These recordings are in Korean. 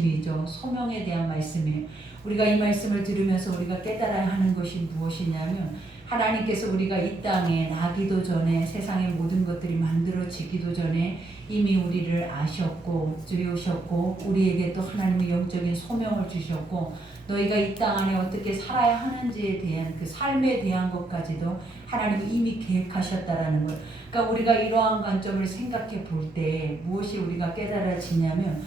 말씀이죠. 소명에 대한 말씀이에요. 우리가 이 말씀을 들으면서 우리가 깨달아야 하는 것이 무엇이냐면 하나님께서 우리가 이 땅에 나기도 전에 세상의 모든 것들이 만들어지기도 전에 이미 우리를 아셨고 주셨고 우리에게 또 하나님의 영적인 소명을 주셨고 너희가 이 땅 안에 어떻게 살아야 하는지에 대한 그 삶에 대한 것까지도 하나님이 이미 계획하셨다라는 걸. 그러니까 우리가 이러한 관점을 생각해 볼 때 무엇이 우리가 깨달아지냐면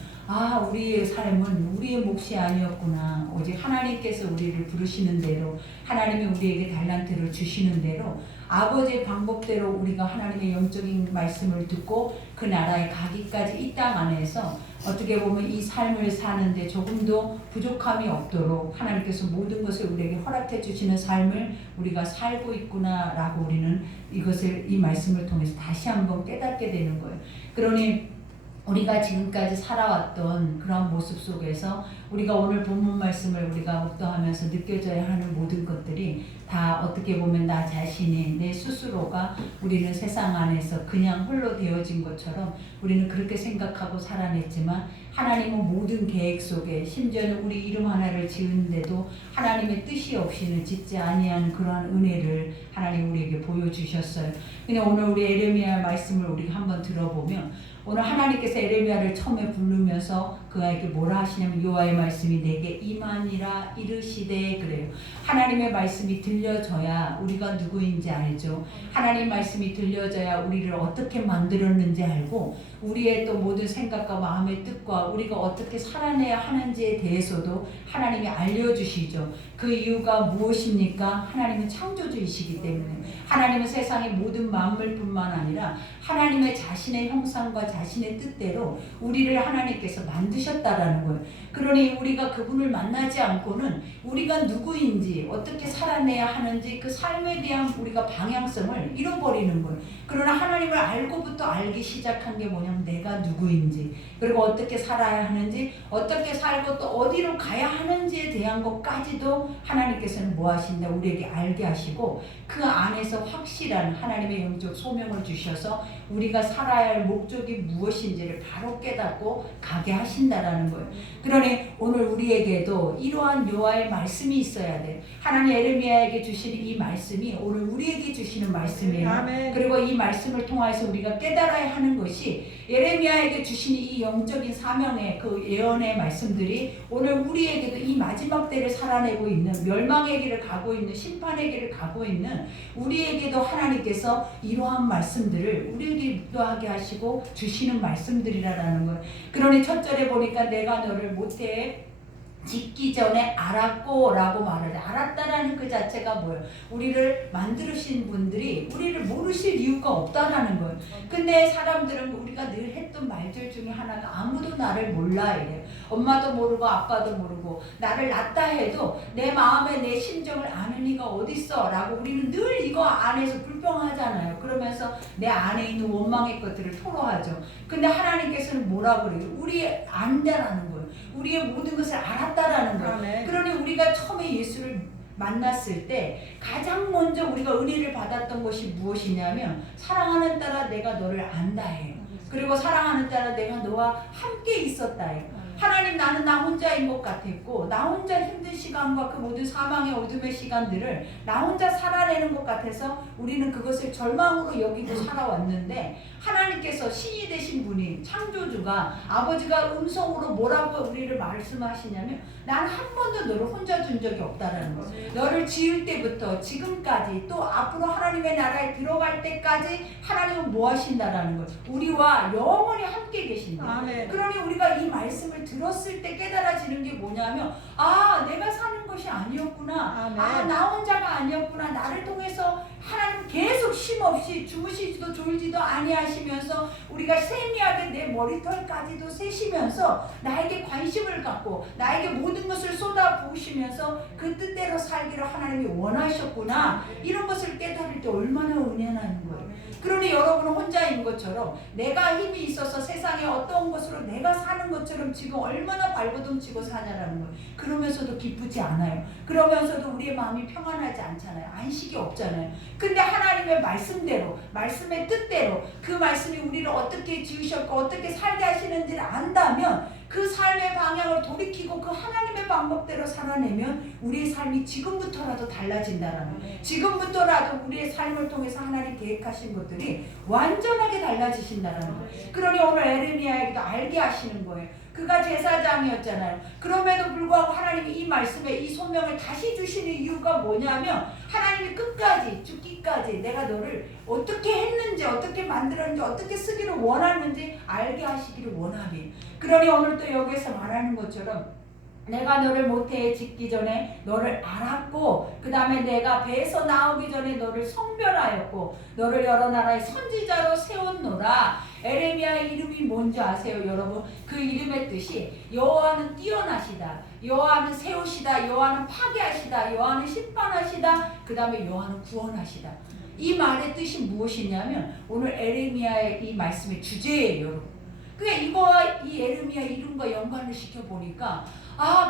우리의 삶은 우리의 몫이 아니었구나. 오직 하나님께서 우리를 부르시는 대로 하나님이 우리에게 달란트를 주시는 대로 아버지의 방법대로 우리가 하나님의 영적인 말씀을 듣고 그 나라에 가기까지 이 땅 안에서 어떻게 보면 이 삶을 사는데 조금도 부족함이 없도록 하나님께서 모든 것을 우리에게 허락해 주시는 삶을 우리가 살고 있구나라고 우리는 이 말씀을 통해서 다시 한번 깨닫게 되는 거예요. 그러니 우리가 지금까지 살아왔던 그런 모습 속에서 우리가 오늘 본문 말씀을 우리가 묵도하면서 느껴져야 하는 모든 것들이 다 어떻게 보면 나 자신이 내 스스로가 우리는 세상 안에서 그냥 홀로 되어진 것처럼 우리는 그렇게 생각하고 살아냈지만 하나님은 모든 계획 속에 심지어는 우리 이름 하나를 지은데도 하나님의 뜻이 없이는 짓지 아니한 그러한 은혜를 하나님 우리에게 보여주셨어요. 근데 오늘 우리 에레미야 말씀을 우리가 한번 들어보면 오늘 하나님께서 에레미야를 처음에 부르면서 그에게 뭐라 하시냐면 여호와의 말씀이 내게 임하니라 이르시되 그래요. 하나님의 말씀이 들려져야 우리가 누구인지 알죠. 하나님 말씀이 들려져야 우리를 어떻게 만들었는지 알고 우리의 또 모든 생각과 마음의 뜻과 우리가 어떻게 살아내야 하는지에 대해서도 하나님이 알려주시죠. 그 이유가 무엇입니까? 하나님은 창조주이시기 때문에 하나님은 세상의 모든 만물뿐만 아니라 하나님의 자신의 형상과 자신의 뜻대로 우리를 하나님께서 만드셨다라는 거예요. 그러니 우리가 그분을 만나지 않고는 우리가 누구인지 어떻게 살아내야 하는지 그 삶에 대한 우리가 방향성을 잃어버리는 거예요. 그러나 하나님을 알고부터 알기 시작한 게 뭐냐면 내가 누구인지 그리고 어떻게 살아야 하는지 어떻게 살고 또 어디로 가야 하는지에 대한 것까지도 하나님께서는 뭐 하신다? 우리에게 알게 하시고 그 안에서 확실한 하나님의 영적 소명을 주셔서 우리가 살아야 할 목적이 무엇인지를 바로 깨닫고 가게 하신다라는 거예요. 그러니 오늘 우리에게도 이러한 여호와의 말씀이 있어야 돼. 하나님 에레미야에게 주시는 이 말씀이 오늘 우리에게 주시는 말씀이에요. 아멘. 그리고 이 말씀을 통해서 우리가 깨달아야 하는 것이 에레미야에게 주시는 이 영적인 사명의 그 예언의 말씀들이 오늘 우리에게도 이 마지막 때를 살아내고 있는 멸망의 길을 가고 있는 심판의 길을 가고 있는 우리에게도 하나님께서 이러한 말씀들을 우리에게 묵도하게 하시고 주시는 말씀들이라는 거예요. 그러니 첫 절에 보니까 내가 너를 모태에 짓기 전에 알았고 라고 말을 해. 알았다라는 그 자체가 뭐예요? 우리를 만드신 분들이 우리를 모르실 이유가 없다라는 거예요. 근데 사람들은 우리가 늘 했던 말들 중에 하나가 아무도 나를 몰라 이래요. 엄마도 모르고 아빠도 모르고 나를 낳다 해도 내 마음에 내 심정을 아는 이가 어딨어 라고 우리는 늘 이거 안에서 불평하잖아요. 그러면서 내 안에 있는 원망의 것들을 토로하죠. 근데 하나님께서는 뭐라고 그래요? 우리 안다라는 거예요. 우리의 모든 것을 알았다라는 거예요. 아멘. 그러니 우리가 처음에 예수를 만났을 때 가장 먼저 우리가 은혜를 받았던 것이 무엇이냐면 사랑하는 딸아 내가 너를 안다 해요. 그리고 사랑하는 딸아 내가 너와 함께 있었다 해요. 하나님 나는 나 혼자인 것 같았고 나 혼자 힘든 시간과 그 모든 사망의 어둠의 시간들을 나 혼자 살아내는 것 같아서 우리는 그것을 절망으로 여기고 살아왔는데 하나님께서 신이 되신 분이 창조주가 아버지가 음성으로 뭐라고 우리를 말씀하시냐면 난 한 번도 너를 혼자 둔 적이 없다라는 거. 너를 지을 때부터 지금까지 또 앞으로 하나님의 나라에 들어갈 때까지 하나님은 뭐 하신다라는 거죠. 우리와 영원히 함께 계신다. 아멘. 그러니 우리가 이 말씀을 들었을 때 깨달아지는 게 뭐냐면 내가 사는 것이 아니었구나. 아멘. 나 혼자가 아니었구나. 나를 통해서 하나님 계속 쉼없이 주무시지도 졸지도 아니하시면서 우리가 세미하게 내 머리털까지도 세시면서 나에게 관심을 갖고 나에게 모든 것을 쏟아부으시면서 그 뜻대로 살기를 하나님이 원하셨구나. 이런 것을 깨달을 때 얼마나 은혜나는 거예요. 그러니 여러분은 혼자인 것처럼 내가 힘이 있어서 세상에 어떤 것으로 내가 사는 것처럼 지금 얼마나 발버둥치고 사냐라는 거예요. 그러면서도 기쁘지 않아요. 그러면서도 우리의 마음이 평안하지 않잖아요. 안식이 없잖아요. 근데 하나님의 말씀대로 말씀의 뜻대로 그 말씀이 우리를 어떻게 지으셨고 어떻게 살게 하시는지를 안다면 그 삶의 방향을 돌이키고 그 하나님의 방법대로 살아내면 우리의 삶이 지금부터라도 달라진다라는 거예요. 지금부터라도 우리의 삶을 통해서 하나님 계획하신 것들이 완전하게 달라지신다라는 거예요. 그러니 오늘 에레미야에게도 알게 하시는 거예요. 그가 제사장이었잖아요. 그럼에도 불구하고 하나님이 이 말씀에 이 소명을 다시 주시는 이유가 뭐냐면 하나님이 끝까지 죽기까지 내가 너를 어떻게 했는지 어떻게 만들었는지 어떻게 쓰기를 원하는지 알게 하시기를 원하니. 그러니 오늘 또 여기서 말하는 것처럼 내가 너를 모태에 짓기 전에 너를 알았고 그 다음에 내가 배에서 나오기 전에 너를 성별하였고 너를 여러 나라의 선지자로 세웠노라. 에레미야의 이름이 뭔지 아세요 여러분? 그 이름의 뜻이 여호와는 뛰어나시다, 여호와는 세우시다, 여호와는 파괴하시다, 여호와는 심판하시다, 그 다음에 여호와는 구원하시다. 이 말의 뜻이 무엇이냐면 오늘 에레미야의 이 말씀의 주제예요 여러분. 그러니까 이거와 이 에레미야 이름과 연관을 시켜보니까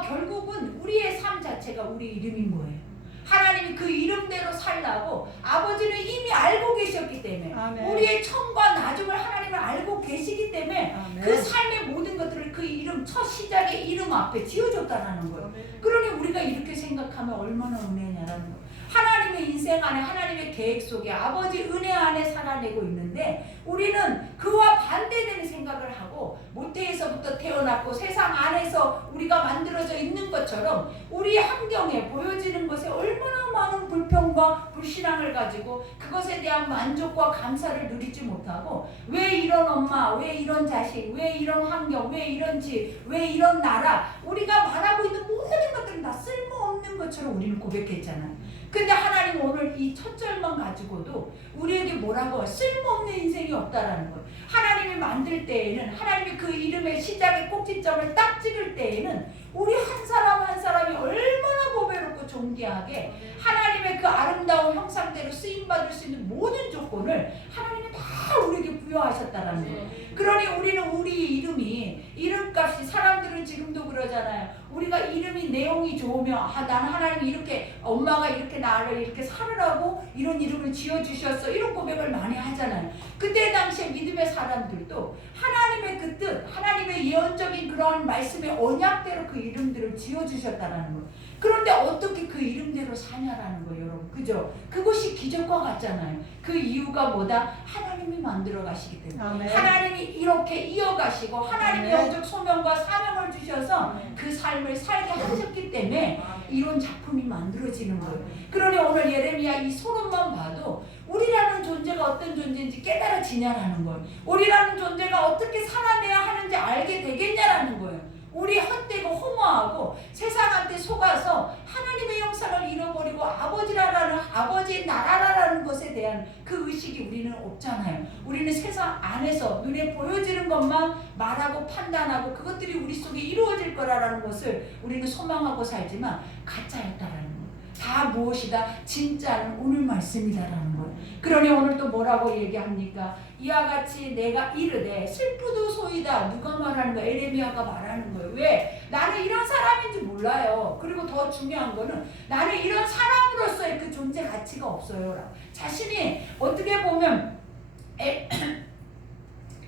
결국은 우리의 삶 자체가 우리 이름인 거예요. 하나님이 그 이름대로 살라고 아버지는 이미 알고 계셨기 때문에 아멘. 우리의 처음과 나중을 하나님은 알고 계시기 때문에 아멘. 그 삶의 모든 것들을 그 이름 첫 시작의 이름 앞에 지어줬다라는 거예요. 아멘. 그러니 우리가 이렇게 생각하면 얼마나 은혜냐라는 거예요. 하나님의 인생 안에 하나님의 계획 속에 아버지 은혜 안에 살아내고 있는데 우리는 그와 반대되는 생각을 하고 모태에서부터 태어났고 세상 안에서 우리가 만들어져 있는 것처럼 우리 환경에 보여지는 것에 얼마나 많은 불평과 불신앙을 가지고 그것에 대한 만족과 감사를 누리지 못하고 왜 이런 엄마, 왜 이런 자식, 왜 이런 환경, 왜 이런 집, 왜 이런 나라 우리가 말하고 있는 모든 것들은 다 쓸모없는 것처럼 우리는 고백했잖아요. 근데 하나님 오늘 이 첫 절만 가지고도 우리에게 뭐라고 쓸모없는 인생이 없다라는 거예요. 하나님이 만들 때에는 하나님이 그 이름의 시작의 꼭지점을 딱 찍을 때에는 우리 한 사람 한 사람이 얼마나 보배롭고 존귀하게 하나님의 그 아름다운 형상대로 쓰임받을 수 있는 모든 조건을 하나님이 다 우리에게 부여하셨다라는 거예요. 그러니 우리는 우리 이름이 이름값이 사람들은 지금도 그러잖아요. 우리가 이름이 내용이 좋으면 나는 하나님이 이렇게 엄마가 이렇게 나를 이렇게 살으라고 이런 이름을 지어주셨어 이런 고백을 많이 하잖아요. 그때 당시에 믿음의 사람들도 하나님의 그 뜻 하나님의 예언적인 그러한 말씀의 언약대로 그 이름들을 지어주셨다라는 거예요. 그런데 어떻게 그 이름대로 사냐라는 거예요 여러분. 그죠? 그것이 기적과 같잖아요. 그 이유가 뭐다? 하나님이 만들어 가시기 때문에 아멘. 하나님이 이렇게 이어가시고 하나님의 영적 소명과 사명을 주셔서 아멘. 그 삶을 살게 하셨기 때문에 이런 작품이 만들어지는 거예요. 그러니 오늘 예레미야 이 소론만 봐도 우리라는 존재가 어떤 존재인지 깨달아지냐라는 거예요. 우리라는 존재가 어떻게 살아내야 하는지 알게 되겠냐라는 거예요. 우리 헛되고 허무하고 세상한테 속아서 하나님의 형상을 잃어버리고 아버지의 나라라는 것에 대한 그 의식이 우리는 없잖아요. 우리는 세상 안에서 눈에 보여지는 것만 말하고 판단하고 그것들이 우리 속에 이루어질 거라는 것을 우리는 소망하고 살지만 가짜였다라는 거예요. 다 무엇이다? 진짜는 오늘 말씀이다라는 거예요. 그러니 오늘 또 뭐라고 얘기합니까? 이와 같이 내가 이르되 슬프도소이다. 누가 말하는 거야? 에레미야가 말하는 거예요. 왜? 나는 이런 사람인지 몰라요. 그리고 더 중요한 거는 나는 이런 사람으로서의 그 존재 가치가 없어요. 자신이 어떻게 보면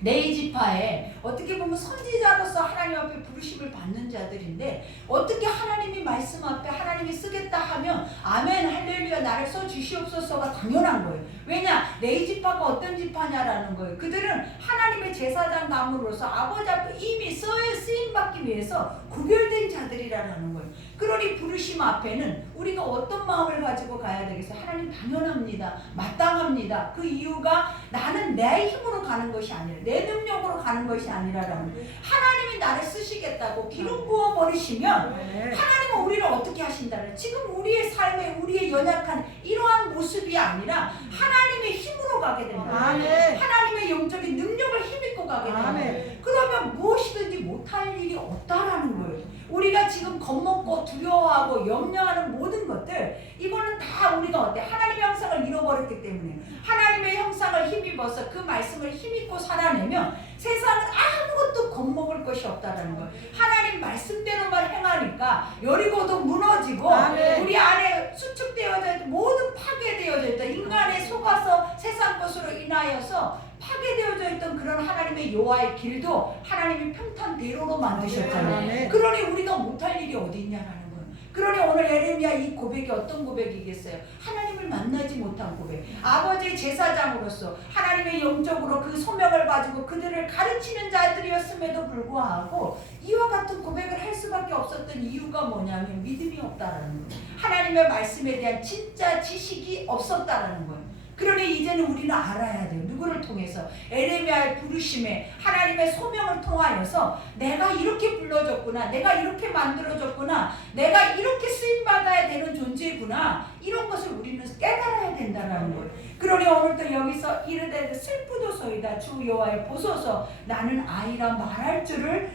네이지파에 어떻게 보면 선지자로서 하나님 앞에 부르심을 받는 자들인데 어떻게 하나님이 말씀 앞에 하나님이 쓰겠다 하면 아멘 할렐루야 나를 써주시옵소서가 당연한 거예요. 왜냐? 네이지파가 어떤 지파냐라는 거예요. 그들은 하나님의 제사장 감으로서 아버지 앞에 이미 쓰임받기 위해서 구별된 자들이라는 거예요. 그러니 부르심 앞에는 우리가 어떤 마음을 가지고 가야 되겠어요? 하나님 당연합니다. 마땅합니다. 그 이유가 나는 내 힘으로 가는 것이 아니라 내 능력으로 가는 것이 아니라라는 거예요. 하나님이 나를 쓰시겠다고 기름 부어버리시면 하나님은 우리를 어떻게 하신다는 지금 우리의 삶에 우리의 연약한 이러한 모습이 아니라 하나님의 힘으로 가게 된다. 하나님의 영적인 능력을 힘입고 가게 된다. 그러면 무엇이든지 못할 일이 없다라는 거예요. 우리가 지금 겁먹고 두려워하고 염려하는 모든 것들 이거는 다 우리가 어때? 하나님의 형상을 잃어버렸기 때문에 하나님의 형상을 힘입어서 그 말씀을 힘입고 살아내면 세상은 아무것도 겁먹을 것이 없다라는 거예요. 하나님 말씀대로만 행하니까 여리고도 무너지고 우리 안에 수축되어져 있던 모든 파괴되어져 있던 인간에 속아서 세상 것으로 인하여서 파괴되어져 있던 그런 하나님의 여호와의 길도 하나님이 평탄대로로 만드셨잖아요. 아멘. 그러니 우리가 못할 일이 어디 있냐라는 거예요. 그러니 오늘 예레미야 이 고백이 어떤 고백이겠어요? 하나님을 만나지 못한 고백. 아버지의 제사장으로서 하나님의 영적으로 그 소명을 가지고 그들을 가르치는 자들이었음에도 불구하고 이와 같은 고백을 할 수밖에 없었던 이유가 뭐냐면 믿음이 없다라는 거예요. 하나님의 말씀에 대한 진짜 지식이 없었다라는 거예요. 그러니 이제는 우리는 알아야 돼요. 누구를 통해서? 에레미야의 부르심에 하나님의 소명을 통하여서 내가 이렇게 불러줬구나, 내가 이렇게 만들어졌구나, 내가 이렇게 쓰임받아야 되는 존재구나, 이런 것을 우리는 깨달아야 된다는 거예요. 그러니 오늘도 여기서 이르되 슬프도소이다 주 여호와여 보소서 나는 아이라 말할 줄을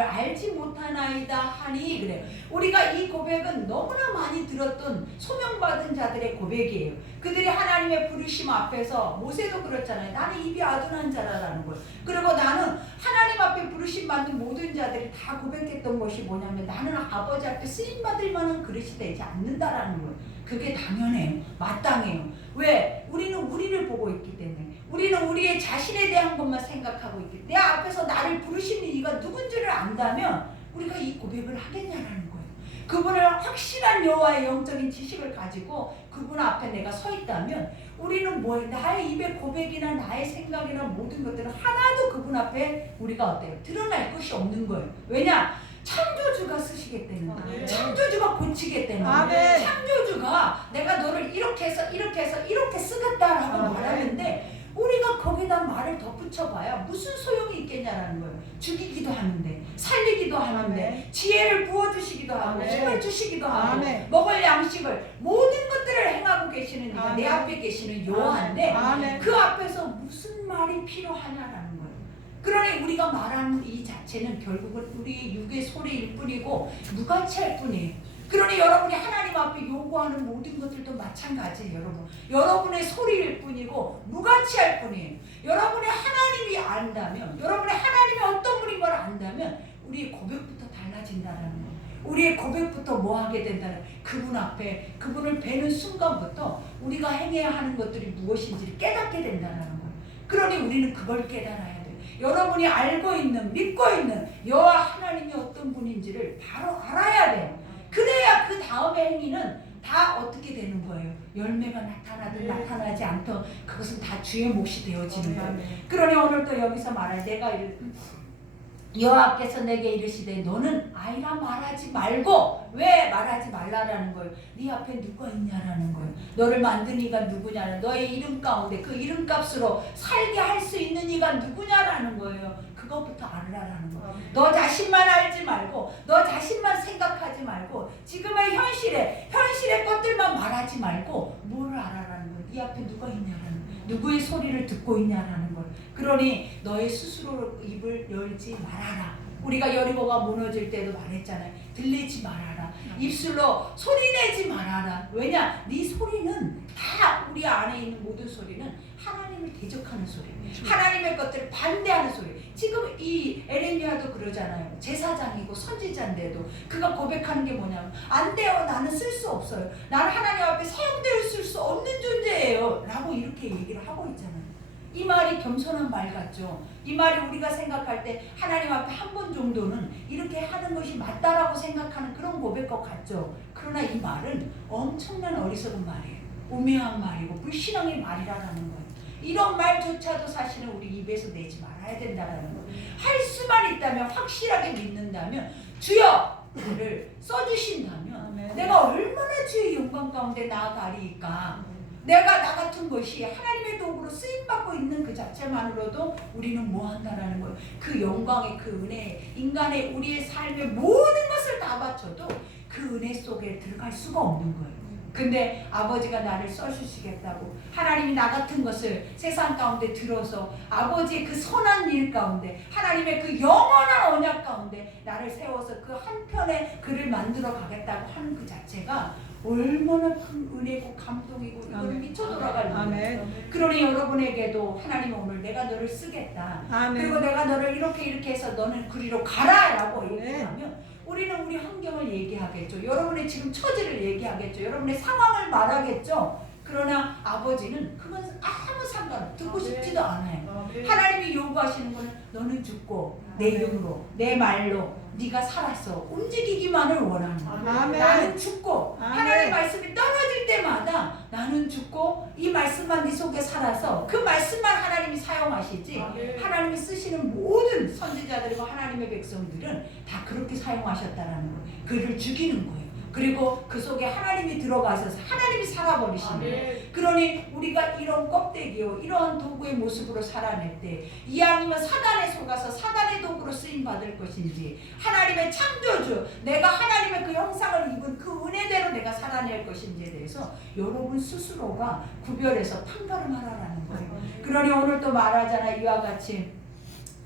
알지 못하나이다 하니 그래요. 우리가 이 고백은 너무나 많이 들었던 소명받은 자들의 고백이에요. 그들이 하나님의 부르심 앞에서 모세도 그렇잖아요. 나는 입이 아둔한 자라는 걸. 그리고 나는 하나님 앞에 부르심 받는 모든 자들이 다 고백했던 것이 뭐냐면 나는 아버지 앞에 쓰임받을 만한 그릇이 되지 않는다라는 거예요. 그게 당연해요. 마땅해요. 왜? 우리는 우리를 보고 있기 때문에. 우리는 우리의 자신에 대한 것만 생각하고 있기 때문에 내 앞에서 나를 부르시는 이가 누군지를 안다면 우리가 이 고백을 하겠냐라는 거예요. 그분을 확실한 여호와의 영적인 지식을 가지고 그분 앞에 내가 서 있다면 우리는 뭐예요? 나의 입의 고백이나 나의 생각이나 모든 것들은 하나도 그분 앞에 우리가 어때요? 드러날 것이 없는 거예요. 왜냐? 창조주가 쓰시겠다는 거예요. 창조주가 고치겠다는 거예요. 창조주가 내가 너를 이렇게 해서 이렇게 쓰겠다라고 말하는데 우리가 거기다 말을 덧붙여봐야 무슨 소용이 있겠냐라는 거예요. 죽이기도 하는데 살리기도 하는데 지혜를 부어주시기도 하고 힘을 주시기도 하고 먹을 양식을 모든 것들을 행하고 계시는 이가 내 앞에 계시는 여호와인데 그 앞에서 무슨 말이 필요하냐라는 거예요. 그러니 우리가 말하는 이 자체는 결국은 우리 육의 소리일 뿐이고 무가치할 뿐이에요. 그러니 여러분이 하나님 앞에 요구하는 모든 것들도 마찬가지예요. 여러분. 여러분의 소리일 뿐이고 무가치할 뿐이에요. 여러분의 하나님이 안다면, 여러분의 하나님이 어떤 분인 걸 안다면 우리의 고백부터 달라진다는 거예요. 우리의 고백부터 뭐 하게 된다는 그분 앞에 그분을 뵈는 순간부터 우리가 행해야 하는 것들이 무엇인지를 깨닫게 된다는 거예요. 그러니 우리는 그걸 깨달아야 돼요. 여러분이 알고 있는, 믿고 있는 여호와 하나님이 어떤 분인지를 바로 알아야 돼요. 그래야 그 다음의 행위는 다 어떻게 되는 거예요? 열매가 나타나든 나타나지 않든 그것은 다 주의 몫이 되어지는 거예요. 그러니 오늘 또 여기서 말할 내가 여호와께서 내게 이르시되 너는 아이라 말하지 말고 왜 말하지 말라라는 거예요? 네 앞에 누가 있냐라는 거예요. 너를 만든 이가 누구냐는 너의 이름 가운데 그 이름값으로 살게 할 수 있는 이가 누구냐라는 거예요. 그것부터 알라라는 거예요. 너 자신만 알지 말고 너 자신만 생각하지 말고 지금의 현실의 것들만 말하지 말고 뭐를 알아라는 거예요. 네 앞에 누가 있냐라는 거예요. 누구의 소리를 듣고 있냐라는 거예요. 그러니 너의 스스로 입을 열지 말아라. 우리가 여리고가 무너질 때도 말했잖아요. 들리지 말아라. 입술로 소리내지 말아라. 왜냐? 네 소리는 다 우리 안에 있는 모든 소리는 하나님을 대적하는 소리. 하나님의 것들을 반대하는 소리. 지금 이 에레미야도 그러잖아요. 제사장이고 선지자인데도 그가 고백하는 게 뭐냐면 안 돼요. 나는 쓸 수 없어요. 나는 하나님 앞에 사용될 수 없는 존재예요. 라고 이렇게 얘기를 하고 있잖아요. 이 말이 겸손한 말 같죠. 이 말이 우리가 생각할 때 하나님 앞에 한 번 정도는 이렇게 하는 것이 맞다라고 생각하는 그런 고백과 같죠. 그러나 이 말은 엄청난 어리석은 말이에요. 우매한 말이고 불신앙의 말이라는 거예요. 이런 말조차도 사실은 우리 입에서 내지 말아야 된다는 거예요. 할 수만 있다면 확실하게 믿는다면 주여 나를 써주신다면 내가 얼마나 주의 영광 가운데 나아가리까. 내가 나 같은 것이 하나님의 도구로 쓰임받고 있는 그 자체만으로도 우리는 뭐 한다라는 거예요. 그 영광의 그 은혜, 인간의 우리의 삶의 모든 것을 다 바쳐도 그 은혜 속에 들어갈 수가 없는 거예요. 근데 아버지가 나를 써주시겠다고 하나님이 나 같은 것을 세상 가운데 들어서 아버지의 그 선한 일 가운데 하나님의 그 영원한 언약 가운데 나를 세워서 그 한편의 글을 만들어 가겠다고 하는 그 자체가 얼마나 큰 은혜고 감동이고 이거를 미쳐 돌아갈 거예요. 그러니 여러분에게도 하나님은 오늘 내가 너를 쓰겠다. 그리고 내가 너를 이렇게 해서 너는 그리로 가라라고 얘기하면 우리는 우리 환경을 얘기하겠죠. 여러분의 지금 처지를 얘기하겠죠. 여러분의 상황을 말하겠죠. 그러나 아버지는 그건 아무 상관 듣고 아멘. 싶지도 않아요. 아멘. 하나님이 요구하시는 거는 너는 죽고 내 이름으로 내 말로 네가 살아서 움직이기만을 원하는 거예요. 아멘. 나는 죽고 아멘. 하나님의 말씀이 떨어질 때마다 나는 죽고 이 말씀만 네 속에 살아서 그 말씀만 하나님이 사용하시지 아멘. 하나님이 쓰시는 모든 선지자들과 하나님의 백성들은 다 그렇게 사용하셨다라는 거예요. 그를 죽이는 거예요. 그리고 그 속에 하나님이 들어가서 하나님이 살아버리시는 거예요. 아멘. 그러니 우리가 이런 껍데기요 이런 도구의 모습으로 살아낼 때 이왕이면 사단에 속아서 사단의 도구로 쓰임받을 것인지 하나님의 창조주 내가 하나님의 그 형상을 입은 그 은혜대로 내가 살아낼 것인지에 대해서 여러분 스스로가 구별해서 판가름하라는 거예요. 그러니 오늘 또 말하잖아. 이와 같이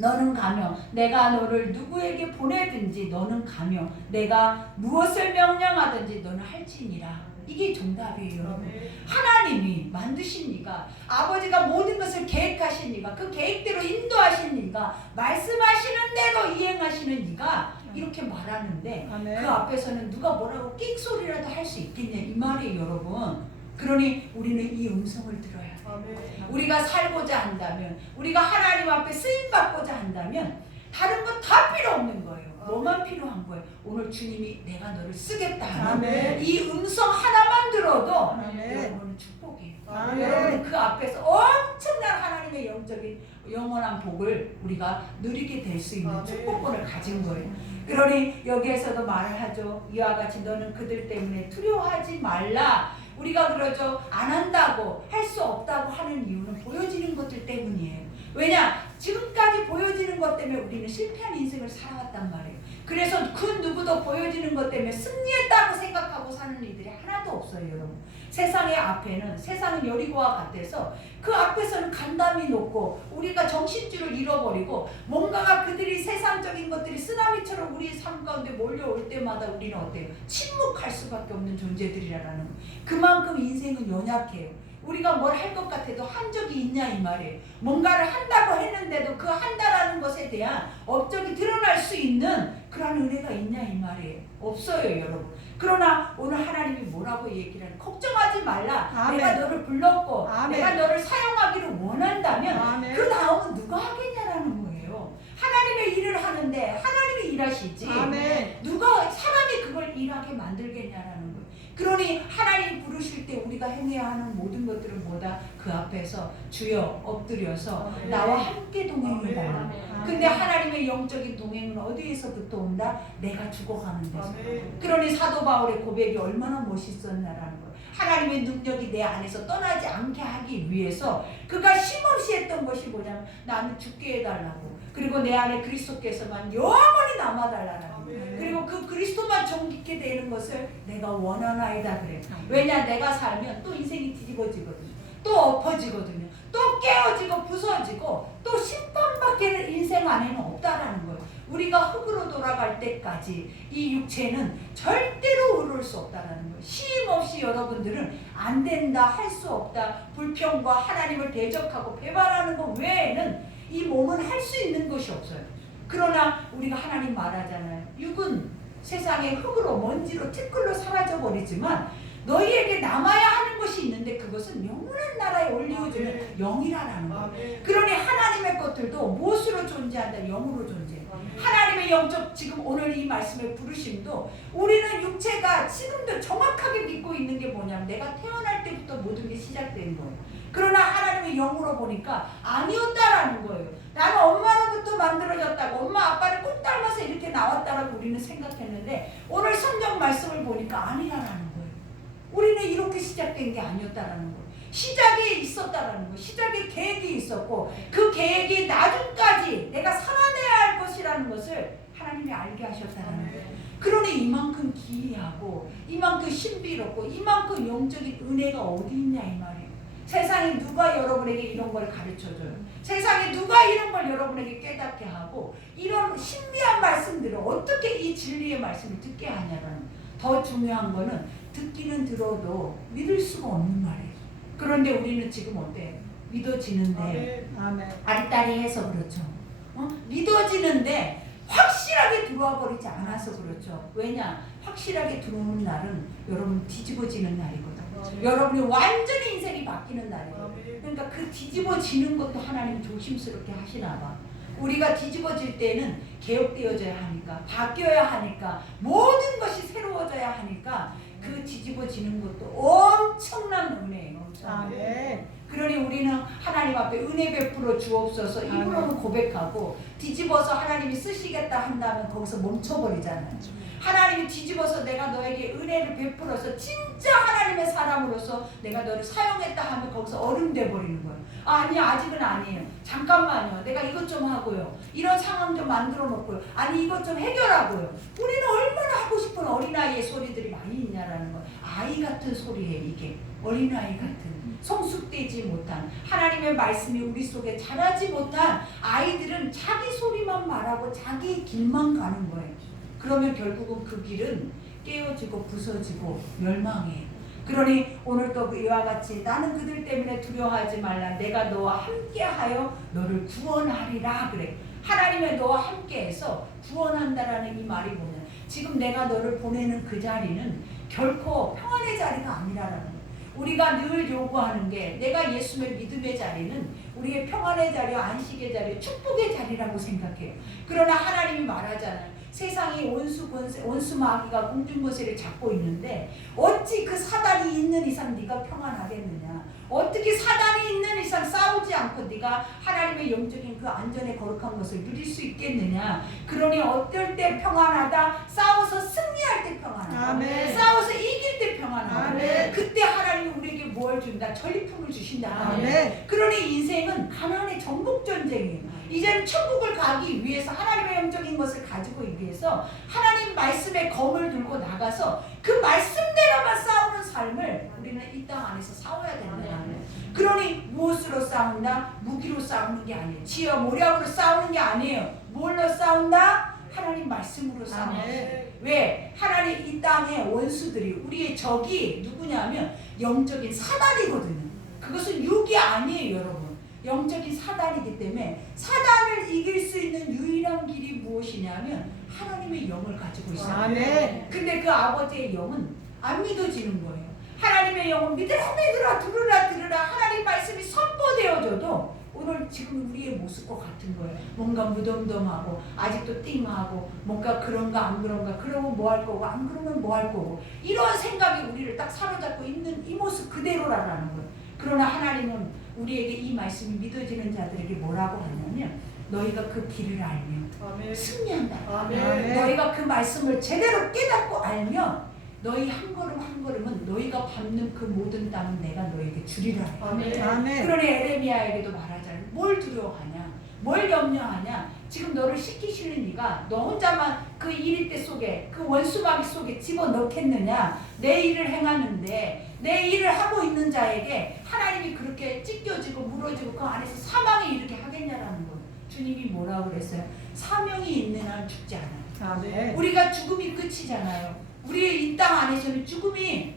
너는 가며 내가 너를 누구에게 보내든지 너는 가며 내가 무엇을 명령하든지 너는 할지니라. 이게 정답이에요. 아멘. 하나님이 만드신 이가 아버지가 모든 것을 계획하신 이가 그 계획대로 인도하신 이가 말씀하시는 대로 이행하시는 이가 이렇게 말하는데 아멘. 그 앞에서는 누가 뭐라고 끽소리라도 할 수 있겠냐 이 말이에요 여러분. 그러니 우리는 이 음성을 들어야 돼요. 아멘. 우리가 살고자 한다면 우리가 하나님 앞에 쓰임받고자 한다면 다른 거 다 필요 없는 거예요. 뭐만 필요한 거예요? 오늘 주님이 내가 너를 쓰겠다 하는 아멘. 이 음성 하나만 들어도 아멘. 여러분은 축복이에요. 아멘. 여러분은 그 앞에서 엄청난 하나님의 영적인 영원한 복을 우리가 누리게 될 수 있는 아멘. 축복권을 가진 거예요. 그러니 여기에서도 말을 하죠. 이와 같이 너는 그들 때문에 두려워하지 말라. 우리가 그러죠. 안 한다고 할 수 없다고 하는 이유는 보여지는 것들 때문이에요. 왜냐? 지금까지 보여지는 것 때문에 우리는 실패한 인생을 살아왔단 말이에요. 그래서 그 누구도 보여지는 것 때문에 승리했다고 생각하고 사는 이들이 하나도 없어요, 여러분. 세상의 앞에는 세상은 여리고와 같아서 그 앞에서는 간담이 높고 우리가 정신줄을 잃어버리고 뭔가가 그들이 세상적인 것들이 쓰나미처럼 우리 삶 가운데 몰려올 때마다 우리는 어때요? 침묵할 수밖에 없는 존재들이라는 거예요. 그만큼 인생은 연약해요. 우리가 뭘 할 것 같아도 한 적이 있냐 이 말이에요. 뭔가를 한다고 했는데도 그 한다라는 것에 대한 업적이 드러날 수 있는 그런 은혜가 있냐 이 말이에요. 없어요 여러분. 그러나 오늘 하나님이 뭐라고 얘기를 하는 걱정하지 말라. 아멘. 내가 너를 불렀고 아멘. 내가 너를 사용하기를 원한다면 아멘. 그 다음은 누가 하겠냐라는 거예요. 하나님의 일을 하는데 하나님이 일하시지 아멘. 누가 사람이 그걸 일하게 만들겠냐라는 거예요. 그러니 하나님 부르실 때 우리가 행해야 하는 모든 것들은 뭐다? 그 앞에서 주여 엎드려서 아멘. 나와 함께 동행해달라. 아멘. 근데 하나님의 영적인 동행은 어디에서부터 온다? 내가 죽어가는 데서. 아멘. 그러니 사도 바울의 고백이 얼마나 멋있었냐라는 거예요. 하나님의 능력이 내 안에서 떠나지 않게 하기 위해서 그가 쉼없이 했던 것이 뭐냐면 나는 죽게 해달라고. 그리고 내 안에 그리스도께서만 영원히 남아달라는 거예요. 그리고 그 그리스도만 정깃게 되는 것을 내가 원하나이다 그래. 왜냐 내가 살면 또 인생이 뒤집어지거든요. 또 엎어지거든요. 또 깨어지고 부서지고 또 심판밖에는 인생 안에는 없다라는 거예요. 우리가 흙으로 돌아갈 때까지 이 육체는 절대로 오를 수 없다라는 거예요. 쉼없이 여러분들은 안 된다, 할 수 없다, 불평과 하나님을 대적하고 배반하는 것 외에는 이 몸은 할 수 있는 것이 없어요. 그러나 우리가 하나님 말하잖아요. 육은 세상의 흙으로 먼지로 티끌로 사라져 버리지만 너희에게 남아야 하는 것이 있는데 그것은 영원한 나라에 올려주는 영이라는 거예요. 그러니 하나님의 것들도 무엇으로 존재한다? 영으로 존재해요. 하나님의 영적 지금 오늘 이 말씀의 부르심도 우리는 육체가 지금도 정확하게 믿고 있는 게 뭐냐면 내가 태어날 때부터 모든 게 시작된 거예요. 그러나 하나님의 영으로 보니까 아니었다라는 거예요. 나는 엄마로부터 만들어졌다고 엄마 아빠를 꼭 닮아서 이렇게 나왔다라고 우리는 생각했는데 오늘 성경 말씀을 보니까 아니라는 거예요. 우리는 이렇게 시작된 게 아니었다라는 거예요. 시작이 있었다라는 거예요. 시작에 계획이 있었고 그 계획이 나중까지 내가 살아내야 할 것이라는 것을 하나님이 알게 하셨다는 거예요. 그러니 이만큼 기이하고 이만큼 신비롭고 이만큼 영적인 은혜가 어디 있냐 이 말이에요. 세상에 누가 여러분에게 이런 걸 가르쳐줘요? 세상에 누가 이런 걸 여러분에게 깨닫게 하고 이런 신비한 말씀들을 어떻게 이 진리의 말씀을 듣게 하냐라는 거예요. 더 중요한 거는 듣기는 들어도 믿을 수가 없는 말이에요. 그런데 우리는 지금 어때? 믿어지는데 아리따리해서 그렇죠. 믿어지는데 확실하게 들어와 버리지 않아서 그렇죠. 왜냐? 확실하게 들어오는 날은 여러분 뒤집어지는 날이거든요. 여러분이 완전히 인생이 바뀌는 날이에요. 그러니까 그 뒤집어지는 것도 하나님 조심스럽게 하시나 봐. 우리가 뒤집어질 때는 개혁되어져야 하니까, 바뀌어야 하니까, 모든 것이 새로워져야 하니까 그 뒤집어지는 것도 엄청난 은혜예요. 그러니 우리는 하나님 앞에 은혜 베풀어 주옵소서 입으로는 고백하고, 뒤집어서 하나님이 쓰시겠다 한다면 거기서 멈춰버리잖아요. 하나님이 뒤집어서 내가 너에게 은혜를 베풀어서 진짜 하나님의 사람으로서 내가 너를 사용했다 하면 거기서 얼음돼 버리는 거예요. 아니 아직은 아니에요. 잠깐만요. 내가 이것 좀 하고요. 이런 상황 좀 만들어 놓고요. 아니 이것 좀 해결하고요. 우리는 얼마나 하고 싶은 어린아이의 소리들이 많이 있냐라는 거예요. 아이 같은 소리예요. 이게 어린아이 같은 성숙되지 못한 하나님의 말씀이 우리 속에 자라지 못한 아이들은 자기 소리만 말하고 자기 길만 가는 거예요. 그러면 결국은 그 길은 깨어지고 부서지고 멸망해요. 그러니 오늘도 이와 같이 나는 그들 때문에 두려워하지 말라. 내가 너와 함께하여 너를 구원하리라 그래. 하나님의 너와 함께해서 구원한다라는 이 말이 보면 지금 내가 너를 보내는 그 자리는 결코 평안의 자리가 아니라는 거예요. 우리가 늘 요구하는 게 내가 예수의 믿음의 자리는 우리의 평안의 자리와 안식의 자리, 축복의 자리라고 생각해요. 그러나 하나님이 말하잖아요. 세상이 원수 마귀가 공중권세를 잡고 있는데 어찌 그 사단이 있는 이상 네가 평안하겠느냐. 어떻게 사단이 있는 이상 싸우지 않고 네가 하나님의 영적인 그 안전의 거룩한 것을 누릴 수 있겠느냐. 그러니 어떨 때 평안하다. 싸워서 승리할 때 평안하다. 아멘. 싸워서 이길 때 평안하다. 아멘. 그때 하나님이 우리에게 뭘 준다. 전리품을 주신다. 아멘. 그러니 인생은 가난의 정복 전쟁이에요. 이제는 천국을 가기 위해서 하나님의 영적인 것을 가지고 위해서 하나님 말씀의 검을 들고 나가서 그 말씀대로만 싸우는 삶을 우리는 이 땅 안에서 싸워야 된다. 그러니 무엇으로 싸운다? 무기로 싸우는 게 아니에요. 지어 모략으로 싸우는 게 아니에요. 뭘로 싸운다? 하나님 말씀으로 싸운다. 왜? 하나님 이 땅의 원수들이 우리의 적이 누구냐면 영적인 사단이거든요. 그것은 육이 아니에요, 여러분. 영적인 사단이기 때문에 사단을 이길 수 있는 유일한 길이 무엇이냐면 하나님의 영을 가지고 있어요. 아멘. 근데 그 아버지의 영은 안 믿어지는 거예요. 하나님의 영은 믿으라 들으라 하나님 말씀이 선포되어져도 오늘 지금 우리의 모습과 같은 거예요. 뭔가 무덤덤하고 아직도 띵하고 뭔가 그런가 안 그런가 그러면 뭐 할 거고 안 그러면 뭐 할 거고 이런 생각이 우리를 딱 사로잡고 있는 이 모습 그대로라는 거예요. 그러나 하나님은 우리에게 이 말씀이 믿어지는 자들에게 뭐라고 하냐면 너희가 그 길을 알면 승리한다. 아멘. 너희가 그 말씀을 제대로 깨닫고 알면 너희 한 걸음 한 걸음은 너희가 밟는 그 모든 땅은 내가 너에게 주리라. 아멘. 그러니 에레미야에게도 말하잖아요. 뭘 두려워하냐? 뭘 염려하냐? 지금 너를 시키시는 네가 너 혼자만 그 일일대 속에 그 원수마귀 속에 집어넣겠느냐? 내 일을 행하는데 내 일을 하고 있는 자에게 하나님이 그렇게 찢겨지고 물어지고 그 안에서 사망에 이르게 하겠냐라는 거예요. 주님이 뭐라고 그랬어요? 사명이 있는 한 죽지 않아요. 아멘. 우리가 죽음이 끝이잖아요. 우리 이 땅 안에서는 죽음이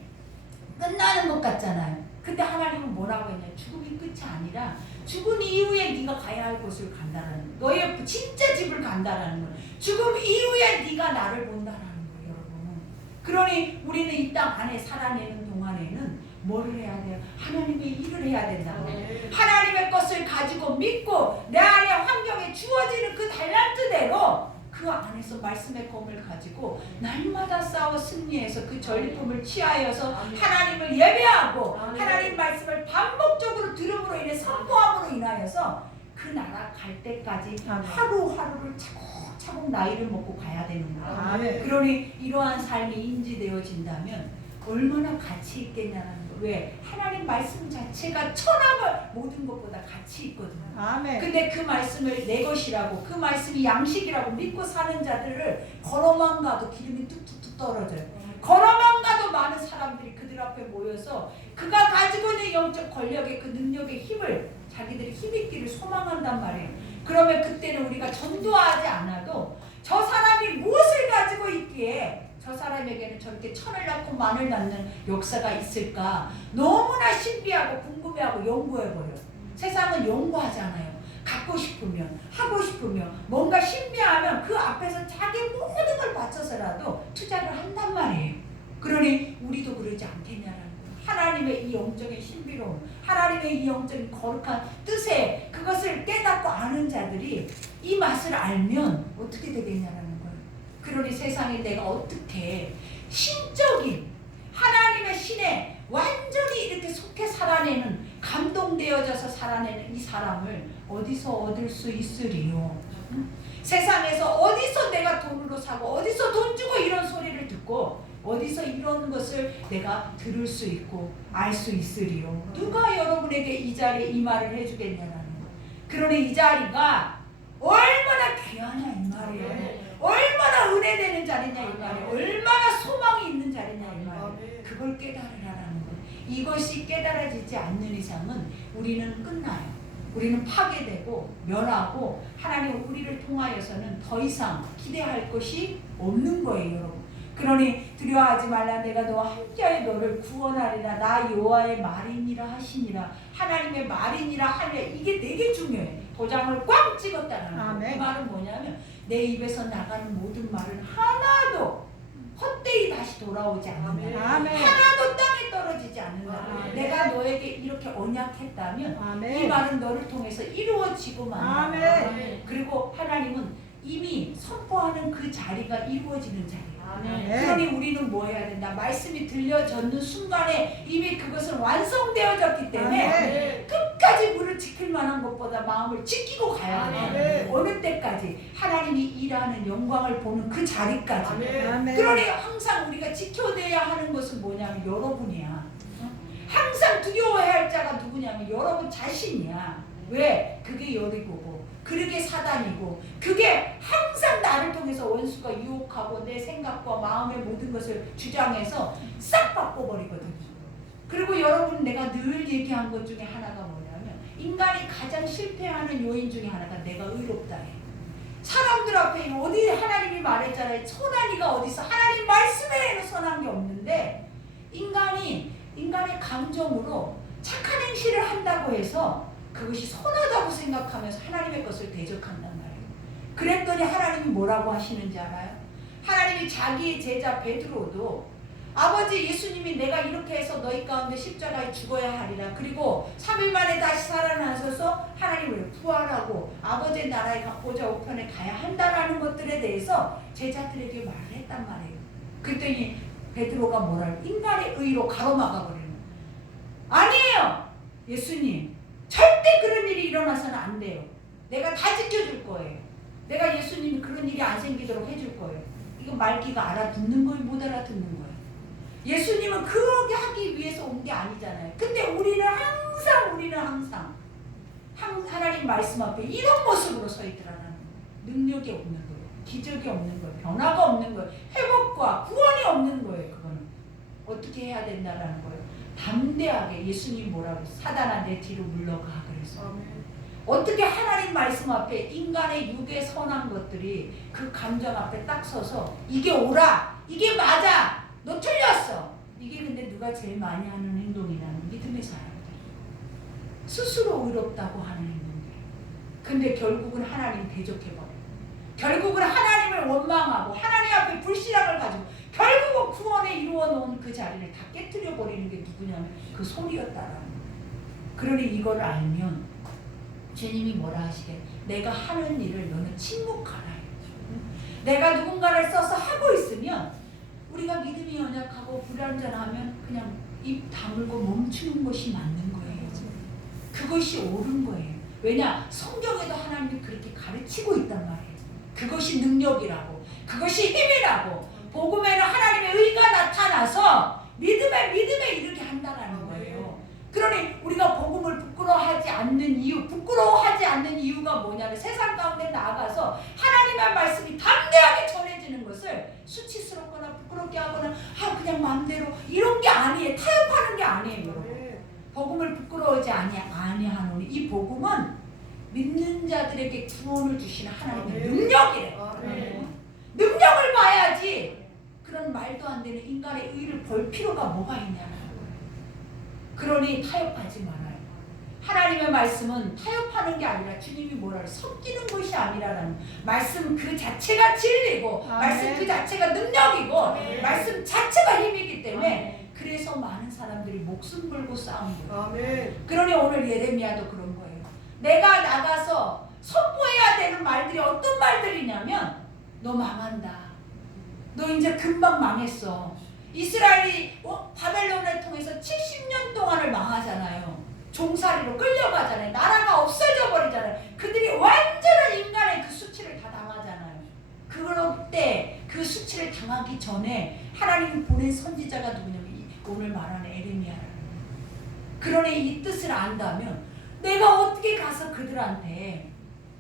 끝나는 것 같잖아요. 근데 하나님은 뭐라고 했냐? 죽음이 끝이 아니라 죽은 이후에 네가 가야 할 곳을 간다라는 거예요. 너의 진짜 집을 간다라는 거예요. 죽음 이후에 네가 나를 본다라는 거예요, 여러분. 그러니 우리는 이 땅 안에 살아내는 동안에는 뭐를 해야 돼요? 하나님의 일을 해야 된다고. 하나님의 것을 가지고 믿고 내 안에 환경에 주어지는 그 달란트대로 그 안에서 말씀의 검을 가지고 날마다 싸워 승리해서 그 전리품을 취하여서 하나님을 예배하고 하나님 말씀을 반복적으로 들음으로 인해 선포함으로 인하여서 그 나라 갈 때까지 하루하루를 차곡차곡 나이를 먹고 가야 되는 거예요. 그러니 이러한 삶이 인지되어진다면 얼마나 가치 있겠냐는 거예요. 왜? 하나님 말씀 자체가 천하물 모든 것보다 가치 있거든요. 아멘. 근데 그 말씀을 내 것이라고 그 말씀이 양식이라고 믿고 사는 자들을 걸어만 가도 기름이 뚝뚝뚝 떨어져요. 걸어만 가도 많은 사람들이 그들 앞에 모여서 그가 가지고 있는 영적 권력의 그 능력의 힘을 자기들이 힘있기를 소망한단 말이에요. 그러면 그때는 우리가 전도하지 않아도 저 사람이 무엇을 가지고 있기에 저 사람에게는 저렇게 천을 낳고 만을 낳는 역사가 있을까 너무나 신비하고 궁금해하고 연구해버려요. 세상은 연구하잖아요. 갖고 싶으면 하고 싶으면 뭔가 신비하면 그 앞에서 자기 모든 걸 바쳐서라도 투자를 한단 말이에요. 그러니 우리도 그러지 않겠냐라는 거예요. 하나님의 이 영적인 신비로움, 하나님의 이 영적인 거룩한 뜻에 그것을 깨닫고 아는 자들이 이 맛을 알면 어떻게 되겠냐라는 거예요. 그러니 세상에 내가 어떻게 신적인 하나님의 신에 완전히 이렇게 속해 살아내는, 감동되어져서 살아내는 이 사람을 어디서 얻을 수 있으리요? 세상에서 어디서 내가 돈으로 사고 어디서 돈 주고 이런 소리를 듣고 어디서 이런 것을 내가 들을 수 있고 알 수 있으리요? 누가 여러분에게 이 자리에 이 말을 해주겠냐라는 거예요. 그러니 이 자리가 얼마나 귀하냐 이 말이에요. 얼마나 은혜되는 자리냐 이 말이에요. 얼마나 소망이 있는 자리냐 이 말이에요. 그걸 깨달으라는 거예요. 이것이 깨달아지지 않는 이상은 우리는 끝나요. 우리는 파괴되고 멸하고 하나님 우리를 통하여서는 더 이상 기대할 것이 없는 거예요, 여러분. 그러니 두려워하지 말라. 내가 너와 함께하여 너를 구원하리라. 나 여호와의 말이니라 하시니라. 하나님의 말이니라 하니라. 이게 되게 중요해. 도장을 꽉 찍었다는 거예요. 그 말은 뭐냐면 내 입에서 나가는 모든 말은 하나도 헛되이 다시 돌아오지 않는다. 하나도 땅에 떨어지지 않는다. 내가 너에게 이렇게 언약했다면 이 말은 너를 통해서 이루어지고만 한다. 그리고 하나님은 이미 선포하는 그 자리가 이루어지는 자리예요. 그러니 우리는 뭐 해야 된다? 말씀이 들려졌는 순간에 이미 그것은 완성되어졌기 때문에 끝까지 물을 지킬 만한 것보다 마음을 지키고 가야 해요. 어느 때까지? 하나님이 일하는 영광을 보는 그 자리까지. 그러니 항상 우리가 지켜내야 하는 것은 뭐냐면 여러분이야. 항상 두려워해야 할 자가 누구냐면 여러분 자신이야. 왜? 그게 여리고고 그게 사단이고 그게 항상 나를 통해서 원수가 유혹하고 내 생각과 마음의 모든 것을 주장해서 싹 바꿔버리거든요. 그리고 여러분 내가 늘 얘기한 것 중에 하나가 뭐냐면 인간이 가장 실패하는 요인 중에 하나가 내가 의롭다 해. 사람들 앞에 어디 하나님이 말했잖아요. 선한 이가 어디서 하나님 말씀에는 선한 게 없는데 인간의 감정으로 착한 행실을 한다고 해서 그것이 선하다고 생각하면서 하나님의 것을 대적한단 말이에요. 그랬더니 하나님이 뭐라고 하시는지 알아요? 하나님이 자기의 제자 베드로도 아버지 예수님이 내가 이렇게 해서 너희 가운데 십자가에 죽어야 하리라. 그리고 3일 만에 다시 살아나셔서 하나님을 부활하고 아버지의 나라의 보좌 우편에 가야 한다라는 것들에 대해서 제자들에게 말을 했단 말이에요. 그랬더니 베드로가 뭐라고? 인간의 의로 가로막아버리는 거예요. 아니에요. 예수님. 절대 그런 일이 일어나서는 안 돼요. 내가 다 지켜줄 거예요. 내가 예수님이 그런 일이 안 생기도록 해줄 거예요. 이거 말기가 알아듣는 거예요? 못 알아듣는 거예요? 예수님은 그렇게 하기 위해서 온 게 아니잖아요. 근데 우리는 항상 하나님 말씀 앞에 이런 모습으로 서 있더라는 거예요. 능력이 없는 거예요. 기적이 없는 거예요. 변화가 없는 거예요. 회복과 구원이 없는 거예요. 그거는 어떻게 해야 된다라는 거예요. 담대하게 예수님 뭐라고 사단아 내 뒤로 물러가 그래서 어떻게 하나님 말씀 앞에 인간의 육의 선한 것들이 그 감정 앞에 딱 서서 이게 옳아 이게 맞아 너 틀렸어 이게 근데 누가 제일 많이 하는 행동이라는 믿음의 사람들 스스로 의롭다고 하는 행동들 근데 결국은 하나님 대적해버려 결국은 하나님을 원망하고 하나님 앞에 불신앙을 가지고 결국은 구원에 이루어놓은 그 자리를 다 깨트려버리는 게 누구냐면 그 손이었다라는 거예요. 그러니 이걸 알면 주님이 뭐라 하시게 내가 하는 일을 너는 침묵하라. 내가 누군가를 써서 하고 있으면 우리가 믿음이 연약하고 불완전하면 그냥 입 다물고 멈추는 것이 맞는 거예요. 그것이 옳은 거예요. 왜냐? 성경에도 하나님이 그렇게 가르치고 있단 말이에요. 그것이 능력이라고 그것이 힘이라고 복음에는 하나님의 의가 나타나서 믿음에 이르게 한다라는 거예요. 그러니 우리가 복음을 부끄러워하지 않는 이유가 뭐냐면 세상 가운데 나아가서 하나님의 말씀이 담대하게 전해지는 것을 수치스럽거나 부끄럽게 하거나 그냥 마음대로 이런 게 아니에요. 타협하는 게 아니에요. 여러분. 복음을 부끄러워하지 아니하노니 이 복음은 믿는 자들에게 구원을 주시는 하나님의 능력이래요. 능력을 봐야지 그런 말도 안 되는 인간의 의를 볼 필요가 뭐가 있냐는 거예요. 그러니 타협하지 말아요. 하나님의 말씀은 타협하는 게 아니라 주님이 뭐라 섞이는 것이 아니라는 말씀 그 자체가 진리고 말씀 그 자체가 능력이고 말씀 자체가 힘이기 때문에 그래서 많은 사람들이 목숨 걸고 싸운 거예요. 아멘. 그러니 오늘 예레미야도 그런 거예요. 내가 나가서 선포해야 되는 말들이 어떤 말들이냐면 너 망한다. 너 이제 금방 망했어. 이스라엘이 바벨론을 통해서 70년 동안을 망하잖아요. 종살이로 끌려가잖아요. 나라가 없어져 버리잖아요. 그들이 완전한 인간의 그 수치를 다 당하잖아요. 그럴 때 그 수치를 당하기 전에 하나님이 보낸 선지자가 누구냐면 오늘 말하는 에레미야라는 거예요. 그러니 이 뜻을 안다면 내가 어떻게 가서 그들한테,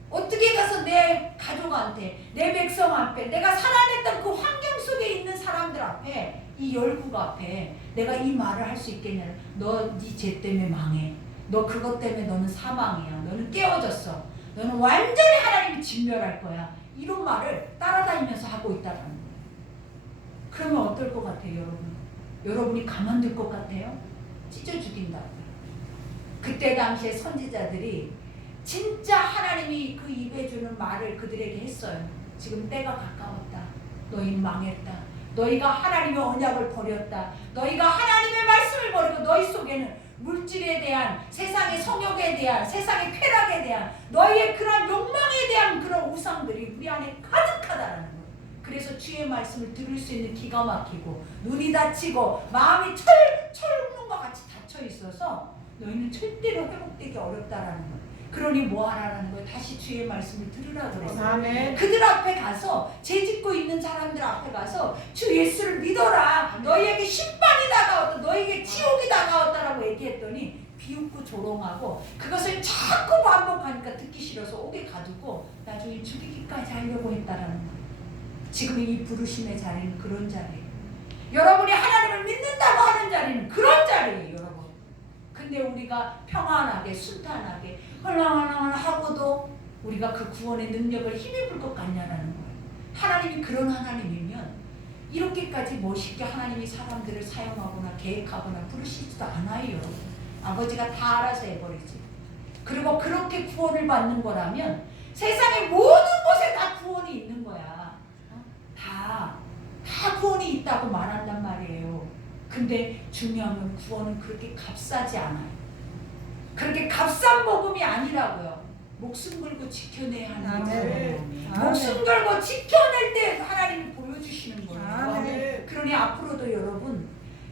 어떻게 가서 내 가족한테, 내 백성 앞에, 내가 살아냈던 그 환경 속에 있는 사람들 앞에, 이 열국 앞에 내가 이 말을 할 수 있겠냐. 너 네 죄 때문에 망해. 너 그것 때문에 너는 사망이야. 너는 깨어졌어. 너는 완전히 하나님이 진멸할 거야. 이런 말을 따라다니면서 하고 있다는 거예요. 그러면 어떨 것 같아요, 여러분? 여러분이 가만둘 것 같아요? 찢어 죽인다고요. 그때 당시에 선지자들이 진짜 하나님이 그 입에 주는 말을 그들에게 했어요. 지금 때가 가까웠다. 너희는 망했다. 너희가 하나님의 언약을 버렸다. 너희가 하나님의 말씀을 버리고 너희 속에는 물질에 대한, 세상의 성욕에 대한, 세상의 쾌락에 대한, 너희의 그런 욕망에 대한 그런 우상들이 우리 안에 가득하다라는 거예요. 그래서 주의 말씀을 들을 수 있는 기가 막히고 눈이 닫히고 마음이 철문과 같이 닫혀 있어서 너희는 절대로 회복되기 어렵다라는 거예요. 그러니 뭐 하라는 거예요? 다시 주의 말씀을 들으라 그랬어요. 아멘. 그들 앞에 가서, 죄 짓고 있는 사람들 앞에 가서 주 예수를 믿어라. 너희에게 심판이 다가왔다. 너희에게 지옥이 다가왔다라고 얘기했더니 비웃고 조롱하고 그것을 자꾸 반복하니까 듣기 싫어서 옥에 가두고 나중에 죽이기까지 하려고 했다라는 거예요. 지금 이 부르심의 자리는 그런 자리예요. 여러분이 하나님을 믿는다고 하는 자리는 그런 자리예요, 여러분. 근데 우리가 평안하게 순탄하게 헐렁헐렁 하고도 우리가 그 구원의 능력을 힘입을 것 같냐라는 거예요. 하나님이 그런 하나님이면 이렇게까지 멋있게 하나님이 사람들을 사용하거나 계획하거나 부르시지도 않아요, 여러분. 아버지가 다 알아서 해버리지. 그리고 그렇게 구원을 받는 거라면 세상의 모든 곳에 다 구원이 있는 거야. 다 구원이 있다고 말한단 말이에요. 근데 중요한 건 구원은 그렇게 값싸지 않아요. 그렇게 값싼 복음이 아니라고요. 목숨 걸고 지켜내야 하는 거예요. 목숨 걸고 지켜낼 때 하나님이 보여주시는 거예요. 그러니 앞으로도 여러분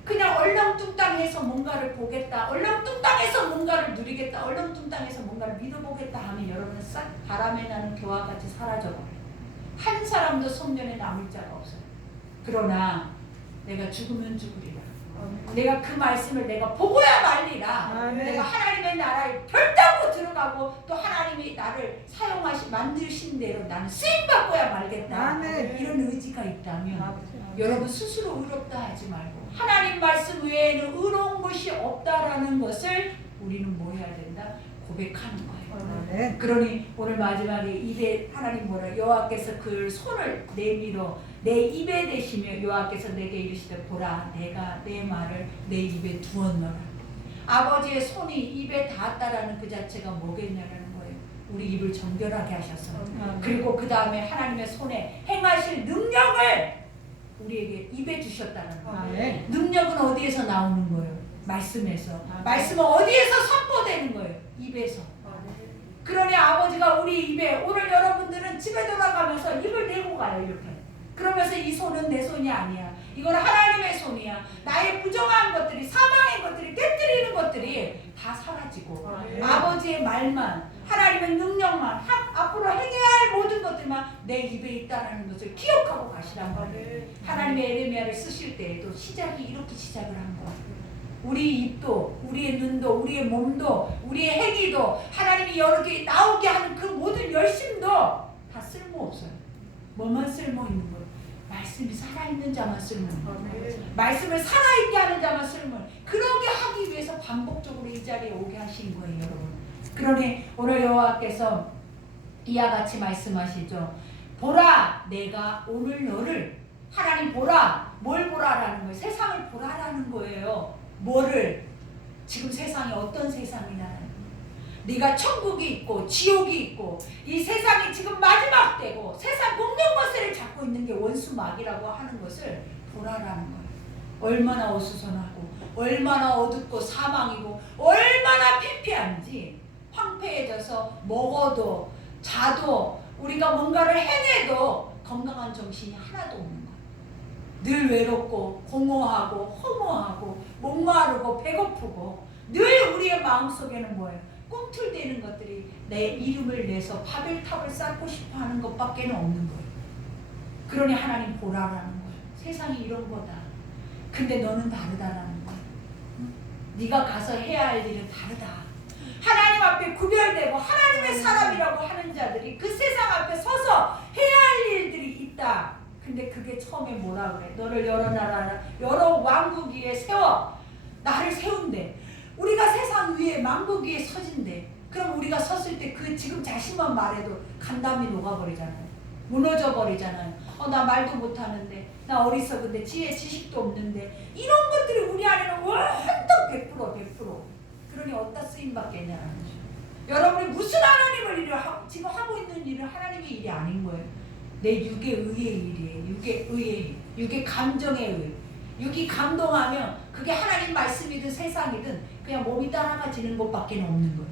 그냥 얼렁뚱땅해서 뭔가를 보겠다, 얼렁뚱땅해서 뭔가를 누리겠다, 얼렁뚱땅해서 뭔가를 믿어보겠다 하면 여러분은 싹 바람에 나는 겨와 같이 사라져버려요. 한 사람도 손면에 남을 자가 없어요. 그러나 내가 죽으면 죽으리라. 내가 그 말씀을 내가 보고야 말리라. 내가 하나님의 나라에 별다고 들어가고 또 하나님이 나를 만드신 대로 나는 쓰임받고야 말겠다. 이런 의지가 있다면 여러분 스스로 의롭다 하지 말고 하나님 말씀 외에는 의로운 것이 없다라는 것을 우리는 뭐 해야 된다? 고백하는 거예요. 그러니 오늘 마지막에 입에 하나님 뭐라, 여호와께서 그 손을 내밀어 내 입에 대시며 여호와께서 내게 이르시되 보라 내가 내 말을 내 입에 두었노라. 아버지의 손이 입에 닿았다라는 그 자체가 뭐겠냐라는 거예요. 우리 입을 정결하게 하셔서 그리고 그 다음에 하나님의 손에 행하실 능력을 우리에게 입에 주셨다는 거예요. 능력은 어디에서 나오는 거예요? 말씀에서. 말씀은 어디에서 선포되는 거예요? 입에서. 그러니 아버지가 우리 입에, 오늘 여러분들은 집에 돌아가면서 입을 대고 가요, 이렇게. 그러면서 이 손은 내 손이 아니야. 이건 하나님의 손이야. 나의 부정한 것들이, 사망의 것들이, 깨뜨리는 것들이 다 사라지고 아버지의 말만, 하나님의 능력만, 앞으로 행해야 할 모든 것들만 내 입에 있다는 것을 기억하고 가시란 말이에요. 하나님의 에레미야를 쓰실 때에도 시작이 이렇게 시작을 한 거예요. 우리 입도, 우리의 눈도, 우리의 몸도, 우리의 행위도 하나님이 여러 개 나오게 하는 그 모든 열심도 다 쓸모없어요. 뭐만 쓸모있는 거예요? 말씀이 살아있는 자만 쓸모있는 거예요. 말씀을 살아있게 하는 자만 쓸모있는 거예요. 그러게 하기 위해서 반복적으로 이 자리에 오게 하신 거예요, 여러분. 그러니 오늘 여호와께서 이와 같이 말씀하시죠. 보라, 내가 오늘 너를, 하나님 보라, 뭘 보라라는 거예요? 세상을 보라라는 거예요. 뭐를? 지금 세상이 어떤 세상이냐는 거예요. 네가 천국이 있고 지옥이 있고 이 세상이 지금 마지막 때고 세상 공동권세를 잡고 있는 게 원수 마귀라고 하는 것을 보라라는 거예요. 얼마나 어수선하고 얼마나 어둡고 사망이고 얼마나 피폐한지, 황폐해져서 먹어도 자도 우리가 뭔가를 해내도 건강한 정신이 하나도 없는 거예요. 늘 외롭고 공허하고 허무하고 목마르고 배고프고 늘 우리의 마음속에는 뭐예요? 꿈틀대는 것들이 내 이름을 내서 바벨탑을 쌓고 싶어하는 것밖에 없는 거예요. 그러니 하나님 보라라는 거예요. 세상이 이런 거다. 근데 너는 다르다라는 거예요. 네가 가서 해야 할 일은 다르다. 하나님 앞에 구별되고 하나님의 사람이라고 하는 자들이 그 세상 앞에 서서 해야 할 일들이 있다. 근데 그게 처음에 뭐라 그래? 너를 여러 나라, 여러 왕국 위에 세워. 나를 세운대. 우리가 세상 위에 만국 위에 서진대. 그럼 우리가 섰을 때 그 지금 자신만 말해도 간담이 녹아버리잖아요. 무너져 버리잖아요. 나 말도 못하는데, 나 어리석은데, 지식도 없는데, 이런 것들이 우리 안에는 완전 100%. 그러니 어디다 쓰임 받겠냐는 거죠. 여러분이 무슨 하나님을 지금 하고 있는 일은 하나님의 일이 아닌 거예요. 내 육의 의의 일이에요. 육의 의의 일, 육의 감정의 의. 육이 감동하면 그게 하나님 말씀이든 세상이든 그냥 몸이 따라가지는 것밖에 없는 거예요.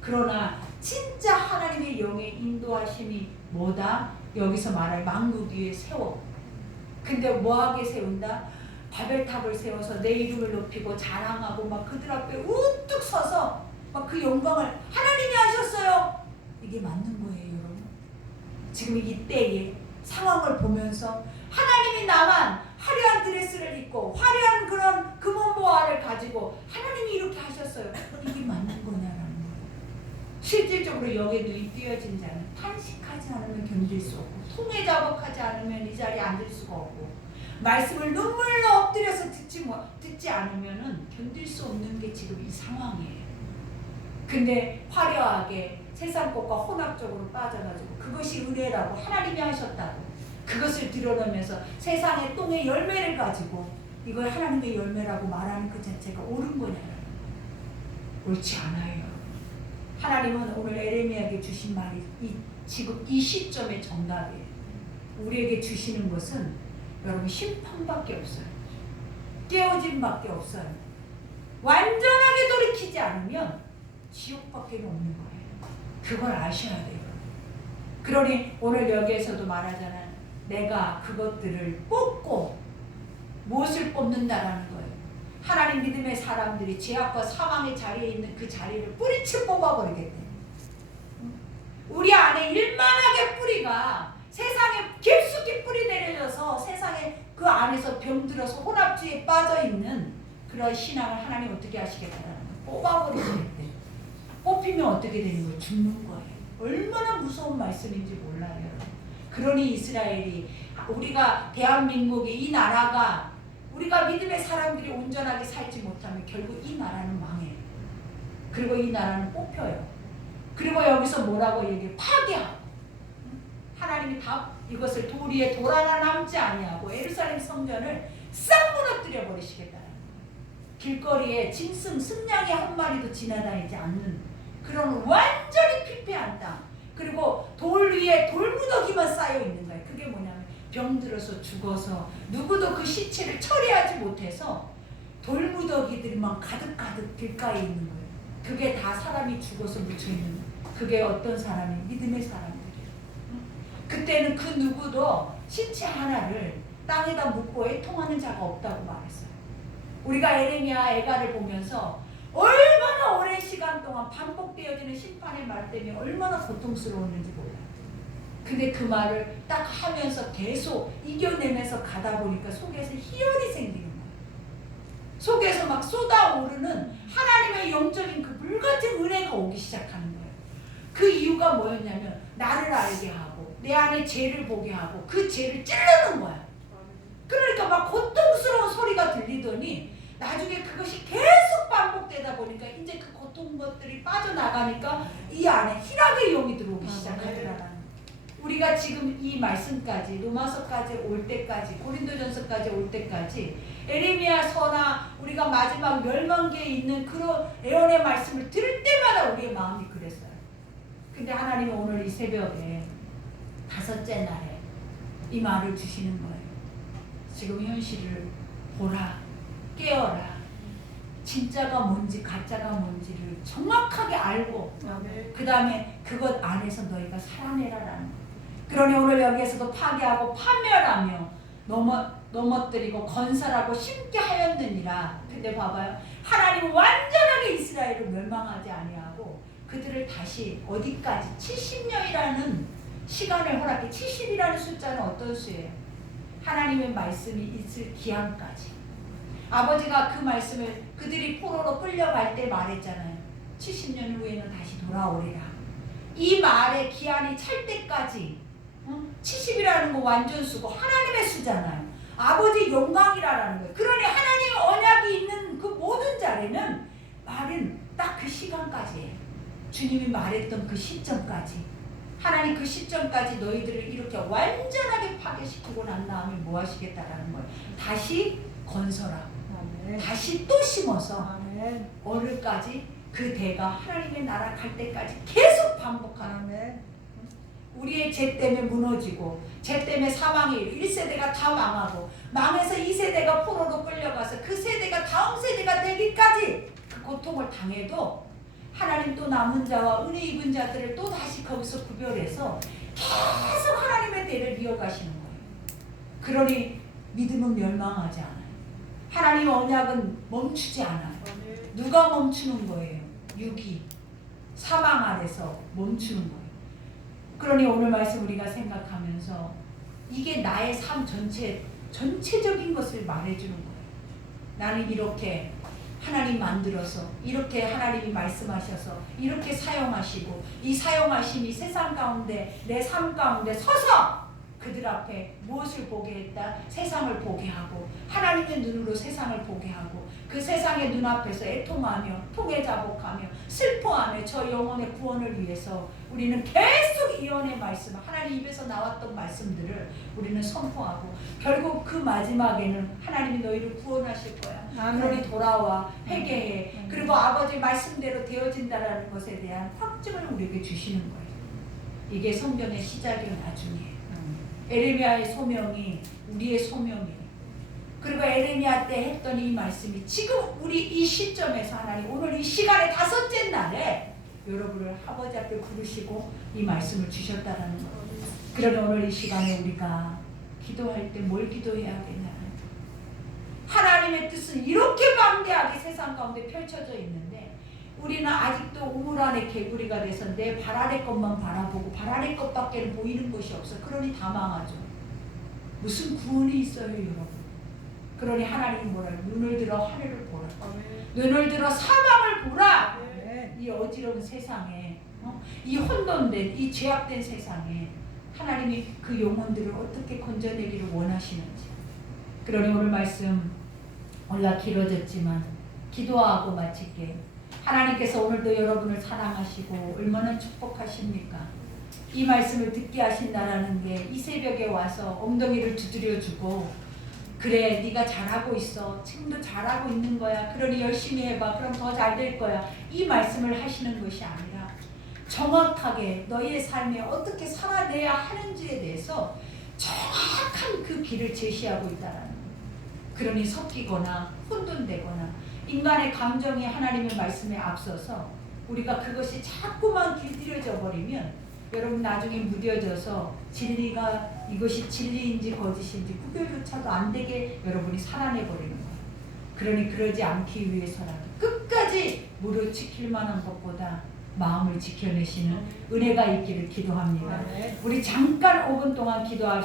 그러나 진짜 하나님의 영의 인도하심이 뭐다? 여기서 말할 만국 위에 세워. 근데 뭐하게 세운다? 바벨탑을 세워서 내 이름을 높이고 자랑하고 막 그들 앞에 우뚝 서서 막 그 영광을 하나님이 하셨어요. 이게 맞는 거예요, 여러분. 지금 이때의 상황을 보면서 하나님이 나만 화려한 드레스를 입고 화려한 그런 금은보화를 가지고 하나님이 이렇게 하셨어요. 이게 맞는 거냐라는 거예요. 실질적으로 여기에 눈이 띄어진 자는 탄식하지 않으면 견딜 수 없고 통에 자복하지 않으면 이 자리에 앉을 수가 없고 말씀을 눈물로 엎드려서 듣지 않으면 견딜 수 없는 게 지금 이 상황이에요. 근데 화려하게 세상 것과 혼합적으로 빠져가지고 그것이 은혜라고 하나님이 하셨다고 그것을 드러내면서 세상의 똥의 열매를 가지고 이걸 하나님의 열매라고 말하는 그 자체가 옳은 거냐라는 옳지 않아요. 하나님은 오늘 에레미야에게 주신 말이 지금 이 시점의 정답이에요. 우리에게 주시는 것은 여러분 심판밖에 없어요. 깨어짐밖에 없어요. 완전하게 돌이키지 않으면 지옥밖에 없는 거예요. 그걸 아셔야 돼요. 그러니 오늘 여기에서도 말하잖아요. 내가 그것들을 뽑고 무엇을 뽑는다라는 거예요. 하나님 믿음의 사람들이 죄악과 사망의 자리에 있는 그 자리를 뿌리채 뽑아버리겠대. 우리 안에 일만하게 뿌리가 세상에 깊숙이 뿌리 내려져서 세상에 그 안에서 병들어서 혼합주의에 빠져있는 그런 신앙을 하나님 어떻게 하시겠다는 거예요. 뽑아버리시겠대. 뽑히면 어떻게 되는 거예요? 죽는 거예요. 얼마나 무서운 말씀인지 몰라요. 그러니 이스라엘이 우리가 대한민국이 이 나라가 우리가 믿음의 사람들이 온전하게 살지 못하면 결국 이 나라는 망해요. 그리고 이 나라는 뽑혀요. 그리고 여기서 뭐라고 얘기해요? 파괴하고 하나님이 다 이것을 돌 위에 돌 하나 남지 아니하고 예루살렘 성전을 싹 무너뜨려 버리시겠다는 거예요. 길거리에 짐승 승냥이 한 마리도 지나다니지 않는 그런 완전히 피폐한 땅, 그리고 돌 위에 돌무더기만 쌓여 있는 거예요. 그게 뭐냐면 병들어서 죽어서 누구도 그 시체를 처리하지 못해서 돌무더기들만 가득가득 길가에 있는 거예요. 그게 다 사람이 죽어서 묻혀 있는 거예요. 그게 어떤 사람이 믿음의 사람들이에요. 그때는 그 누구도 시체 하나를 땅에다 묻고 애통하는 자가 없다고 말했어요. 우리가 에레미야 애가를 보면서 얼마나 오랜 시간 동안 반복되어지는 심판의 말 때문에 얼마나 고통스러웠는지 몰라요. 근데 그 말을 딱 하면서 계속 이겨내면서 가다 보니까 속에서 희열이 생기는 거예요. 속에서 막 쏟아오르는 하나님의 영적인 그 물같은 은혜가 오기 시작하는 거예요. 그 이유가 뭐였냐면 나를 알게 하고 내 안에 죄를 보게 하고 그 죄를 찌르는 거야. 그러니까 막 고통스러운 소리가 들리더니 나중에 그것이 계속 반복되다 보니까 이제 그 고통 것들이 빠져나가니까 이 안에 희락의 영이 들어오기 시작하더라고요. 우리가 지금 이 말씀까지 로마서까지 올 때까지 고린도전서까지 올 때까지 에레미야서나 우리가 마지막 멸망기에 있는 그런 예언의 말씀을 들을 때마다 우리의 마음이 그랬어요. 근데 하나님이 오늘 이 새벽에 5째 날에 이 말을 주시는 거예요. 지금 현실을 보라, 깨어라. 진짜가 뭔지 가짜가 뭔지를 정확하게 알고 그 다음에 그것 안에서 너희가 살아내라라는 거예요. 그러니 오늘 여기에서도 파괴하고 파멸하며 넘어뜨리고 건설하고 심게 하였느니라. 근데 봐봐요. 하나님은 완전하게 이스라엘을 멸망하지 아니하고 그들을 다시 어디까지 70년이라는 시간을 허락해. 70이라는 숫자는 어떤 수예요? 하나님의 말씀이 있을 기한까지. 아버지가 그 말씀을 그들이 포로로 끌려갈 때 말했잖아요. 70년 후에는 다시 돌아오리라. 이 말의 기한이 찰 때까지 70이라는 거 완전수고 하나님의 수잖아요. 아버지 영광이라는 거예요. 그러니 하나님의 언약이 있는 그 모든 자리는 말은 딱 그 시간까지예요. 주님이 말했던 그 시점까지. 하나님 그 시점까지 너희들을 이렇게 완전하게 파괴시키고 난 다음에 뭐 하시겠다라는 거예요. 다시 건설하고 다시 또 심어서 오늘까지 그 대가 하나님의 나라 갈 때까지 계속 반복하는 우리의 죄 때문에 무너지고 죄 때문에 사망이 1세대가 다 망하고 망해서 2세대가 포로로 끌려가서 그 세대가 다음 세대가 되기까지 그 고통을 당해도 하나님 또 남은 자와 은혜 입은 자들을 또 다시 거기서 구별해서 계속 하나님의 대를 이어가시는 거예요. 그러니 믿음은 멸망하지 않아요. 하나님의 언약은 멈추지 않아요. 누가 멈추는 거예요? 육이 사망 아래서 멈추는 거예요. 그러니 오늘 말씀 우리가 생각하면서 이게 나의 삶 전체적인 것을 말해주는 거예요. 나는 이렇게 하나님 만들어서 이렇게 하나님이 말씀하셔서 이렇게 사용하시고 이 사용하심이 세상 가운데 내 삶 가운데 서서 그들 앞에 무엇을 보게 했다? 세상을 보게 하고 하나님의 눈으로 세상을 보게 하고 그 세상의 눈앞에서 애통하며 통회자복하며 슬퍼하며 저 영혼의 구원을 위해서 우리는 계속 이언의 말씀 하나님 입에서 나왔던 말씀들을 우리는 선포하고 결국 그 마지막에는 하나님이 너희를 구원하실 거야. 그러니 돌아와 회개해. 그리고 아버지 말씀대로 되어진다라는 것에 대한 확증을 우리에게 주시는 거예요. 이게 성경의 시작이요 나중에 에레미야의 소명이 우리의 소명이에요. 그리고 에레미야 때 했던 이 말씀이 지금 우리 이 시점에서 하나님 오늘 이 시간의 5째 날에 여러분을 아버지 앞에 부르시고 이 말씀을 주셨다라는 거예요. 그러니 오늘 이 시간에 우리가 기도할 때 뭘 기도해야 되냐? 하나님의 뜻은 이렇게 방대하게 세상 가운데 펼쳐져 있는데 우리는 아직도 우물 안에 개구리가 돼서 내 발 아래 것만 바라보고 발 아래 것밖에 보이는 것이 없어. 그러니 다 망하죠. 무슨 구원이 있어요, 여러분? 그러니 하나님이 뭐라요? 눈을 들어 하늘을 보라. 눈을 들어 사방을 보라. 이 어지러운 세상에 이 혼돈된 이 죄악된 세상에 하나님이 그 영혼들을 어떻게 건져내기를 원하시는지. 그러니 오늘 말씀 올라 길어졌지만 기도하고 마칠게요. 하나님께서 오늘도 여러분을 사랑하시고 얼마나 축복하십니까? 이 말씀을 듣게 하신다라는 게 이 새벽에 와서 엉덩이를 두드려주고 그래 네가 잘하고 있어. 지금도 잘하고 있는 거야. 그러니 열심히 해봐. 그럼 더 잘 될 거야. 이 말씀을 하시는 것이 아니라 정확하게 너희의 삶에 어떻게 살아내야 하는지에 대해서 정확한 그 길을 제시하고 있다는 거예요. 그러니 섞이거나 혼돈되거나 인간의 감정이 하나님의 말씀에 앞서서 우리가 그것이 자꾸만 길들여져 버리면 여러분 나중에 무뎌져서 진리가 이것이 진리인지 거짓인지 구별조차도 안 되게 여러분이 살아내버리는 거예요. 그러니 그러지 않기 위해서라도 끝까지 무릎 지킬 만한 것보다 마음을 지켜내시는 은혜가 있기를 기도합니다. 우리 잠깐 5분 동안 기도합시다.